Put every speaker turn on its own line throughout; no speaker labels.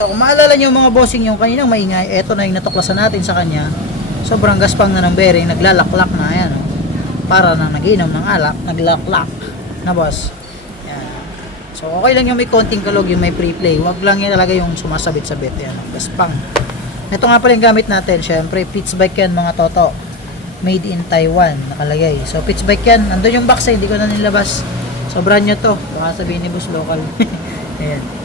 Kung maalala nyo mga bossing yung kaninang maingay, eto na yung natuklasan natin sa kanya. Sobrang gaspang na ng bearing, naglalaklak na yan. Oh. Para na naginom ng alak, naglaklak. Na boss. Yan. So okay lang yung may konting kalog, yung may pre-play. Wag lang yan talaga yung sumasabit-sabit. Yan, oh. gaspang. Ito nga pala yung gamit natin. Syempre, pitch bike yan mga toto. Made in Taiwan, nakalagay. So pitch bike yan. Nandun yung box eh, hindi ko na nilabas. Sobrang nyo to. Baka sabihin ni boss local. Ayan.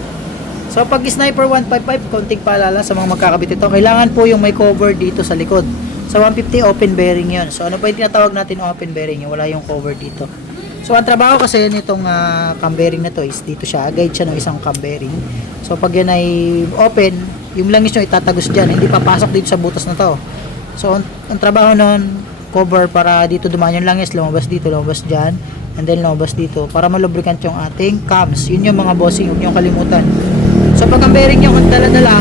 So pag sniper 155, konting paalala sa mga magkakabit ito, kailangan po yung may cover dito sa likod. Sa 150 open bearing 'yon. So ano pa yung tinatawag natin open bearing, yung wala yung cover dito. So ang trabaho kasi nitong uh, cam bearing na to is dito siya, guide siya ng isang cam bearing. So pag yan ay open, yung langis nyo itatagos diyan, hindi papasok dito sa butas na to. So ang, ang trabaho noon, cover para dito dumaan yung langis, lumabas dito, lumabas diyan, and then lumabas dito para malubricant yung ating cams. Yun yung mga bossing, huwag niyo kalimutan. So pag ang bearing nyo kung dala-dala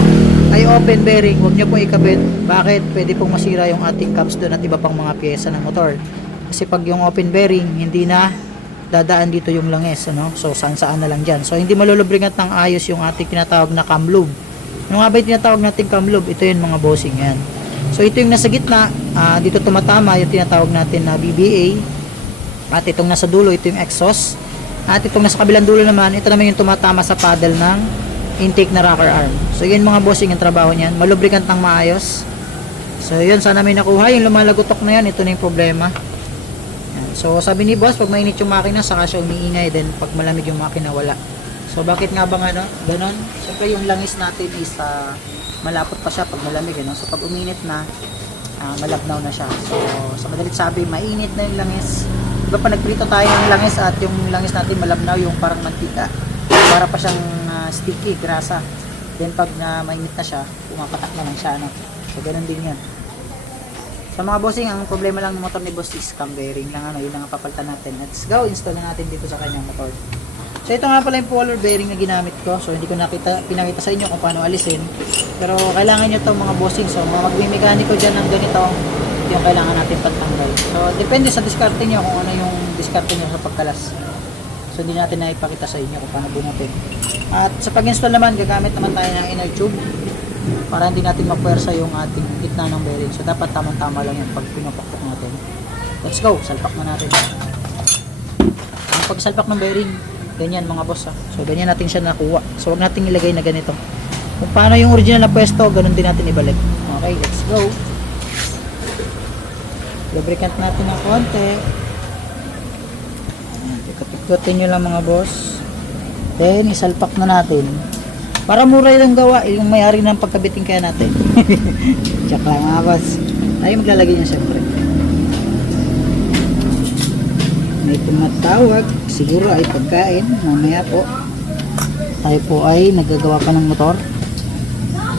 ay open bearing, huwag nyo pong ikabit. Bakit? Pwede pong masira yung ating cams doon at iba pang mga pyesa ng motor. Kasi pag yung open bearing, hindi na dadaan dito yung langis. Ano? So saan saan na lang dyan. So hindi malulubricant ng ayos yung ating tinatawag na cam lube. Ano nga ba yung tinatawag natin cam lube? Ito yung mga bossing yan. So ito yung nasa gitna, ah, dito tumatama yung tinatawag natin na BBA. At itong nasa dulo, ito yung exhaust. At itong nasa kabilang dulo naman, ito naman yung tumatama sa paddle ng intake na rocker arm. So yun mga bossing ang trabaho niyan. Malubricant ng maayos. So yun, sana may nakuha. Yung lumalagotok na yan, ito na yung problema. So sabi ni boss, pag mainit yung makina, saka siya umiingay. Then pag malamig yung makina, wala. So bakit nga ba ano? Ganon? Siyempre yung langis natin is ah, malapot pa siya pag malamig. Ano? So pag uminit na, ah, malabnaw na siya. So sa madalit sabi, mainit na yung langis. Diba pa nagprito tayo ng langis at yung langis natin malabnaw yung parang mantika. Para pa siyang ah, sticky, grasa. Then pag na mainit na siya, pumapatak na lang siya. No? So ganun din yan. Sa mga bossing, ang problema lang ng motor ni boss is cam bearing lang ano, yun ang papalitan natin. Let's go, install na natin dito sa kanyang motor. So ito nga pala yung polar bearing na ginamit ko. So hindi ko nakita, pinakita sa inyo kung paano alisin. Pero kailangan nyo itong mga bossing. So mga magmimekaniko dyan ng ganito, yung kailangan natin pagtanggal. So depende sa diskarte nyo kung ano yung diskarte nyo sa pagkalas. So hindi natin na ipakita sa inyo kung paano bunutin. At sa pag-install naman, gagamit naman tayo ng inner tube para hindi natin mapuwersa yung ating gitna ng bearing. So dapat tamang-tama lang yan pag pinapakpak natin. Let's go, salpak na natin. Ang pagsalpak ng bearing, ganyan mga boss ha. So ganyan natin siya nakuha. So wag natin ilagay na ganito. Kung paano yung original na pwesto, ganun din natin ibalik. Okay, let's go. Lubricant natin ng konti. Ikot-ikotin nyo lang mga boss. Then, isalpak na natin. Para mura yung gawa, yung may-ari ng pagkabiting kaya natin. Check lang mga boss. Tayo maglalagay niya syempre. May tumatawag. Siguro ay pagkain. Mamaya po. Tayo po ay nagagawa pa ng motor.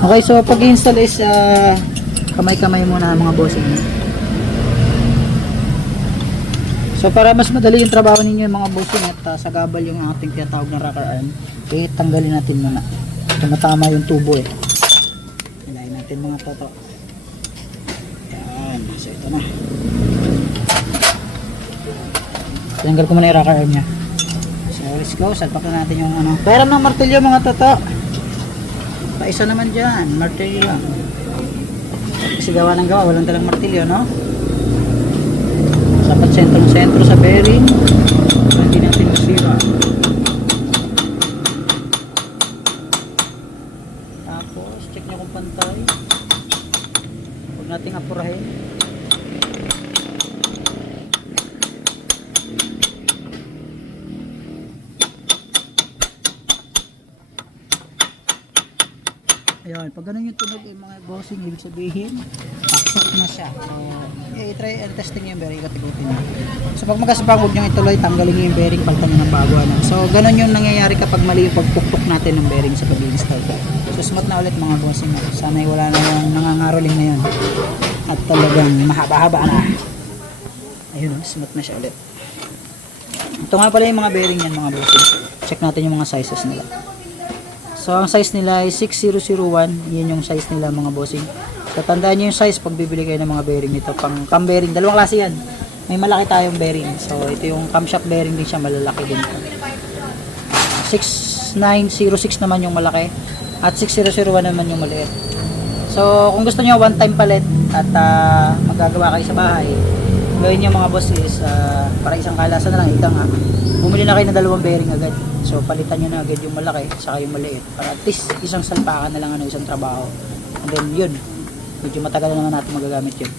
Okay, so pag-install is ah, kamay-kamay muna mga bossing. So para mas madali yung trabaho ninyo yung mga bossing at ah, sagabal yung ating tinatawag na rocker arm, eh tanggalin natin muna. Tumatama yung tubo eh. Hilahin natin mga toto. Yan. So ito na. Tanggal ko muna yung rocker arm niya. So let's go. Salpak na natin yung ano. Pera ng martilyo mga toto. Paisa naman dyan. Martilyo lang. Kasi gawa ng gawa. Walang talang martilyo no? Dapat sentro-sentro sa bearing. Para hindi natin masira. Tapos, check nyo kung pantay. Huwag nating apurahin. Ayun, pag ganun yung tunog yung mga bossing, ibig sabihin, saksak na siya. So, eh, try and testing yung bearing, ikot-ikutin nyo. So, pag magkasabang, huwag nyo ituloy, tanggalin yung bearing, palitan nyo ng bago. Ano. So, ganun yung nangyayari kapag mali yung pagpukpok natin ng bearing sa pag-install. So, smooth na ulit mga bossing. Sana wala na yung nangangaroling na yun. At talagang mahaba-haba na. Ayun, oh, smooth na siya ulit. Ito nga pala yung mga bearing yan mga bossing. Check natin yung mga sizes nila. So, ang size nila ay 6001. Yan yung size nila mga bossing. So, tandaan nyo yung size pag bibili kayo ng mga bearing nito. Pang cam bearing. Dalawang klase yan. May malaki tayong bearing. So, ito yung camshaft bearing din siya. Malalaki din. 6906 naman yung malaki. At 6001 naman yung maliit. So, kung gusto niyo one time palit at ah, magagawa kayo sa bahay, gawin niyo mga boss is ah, para isang kalasa na lang, ika nga. Bumili na kayo ng dalawang bearing agad. So, palitan niyo na agad yung malaki saka yung maliit. Para at least isang salpakan na lang ano, isang trabaho. And then yun, medyo matagal na naman natin magagamit yun.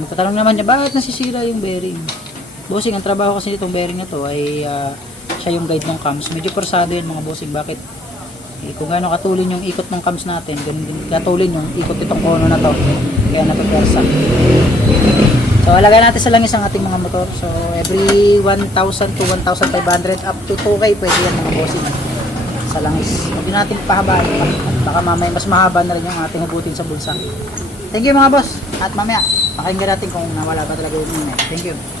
Magtatanong naman niya, bakit nasisira yung bearing? Bossing, ang trabaho kasi nitong bearing na to ay ah, siya yung guide ng cams. Medyo persado yun mga bossing. Bakit? Eh, kung gaano katulin yung ikot ng cams natin, ganun din katulin yung ikot itong kono na to. Kaya napapersa. So, alagay natin sa langis ang ating mga motor. So, every 1,000 to 1,500 up to 2K pwede yan mga bossing. Sa langis. Huwag natin pahabaan. Baka mamaya mas mahaba na rin yung ating hubutin sa bulsa. Thank you mga boss. At mamaya, pakinggan natin kung nawala ba talaga yung email. Thank you.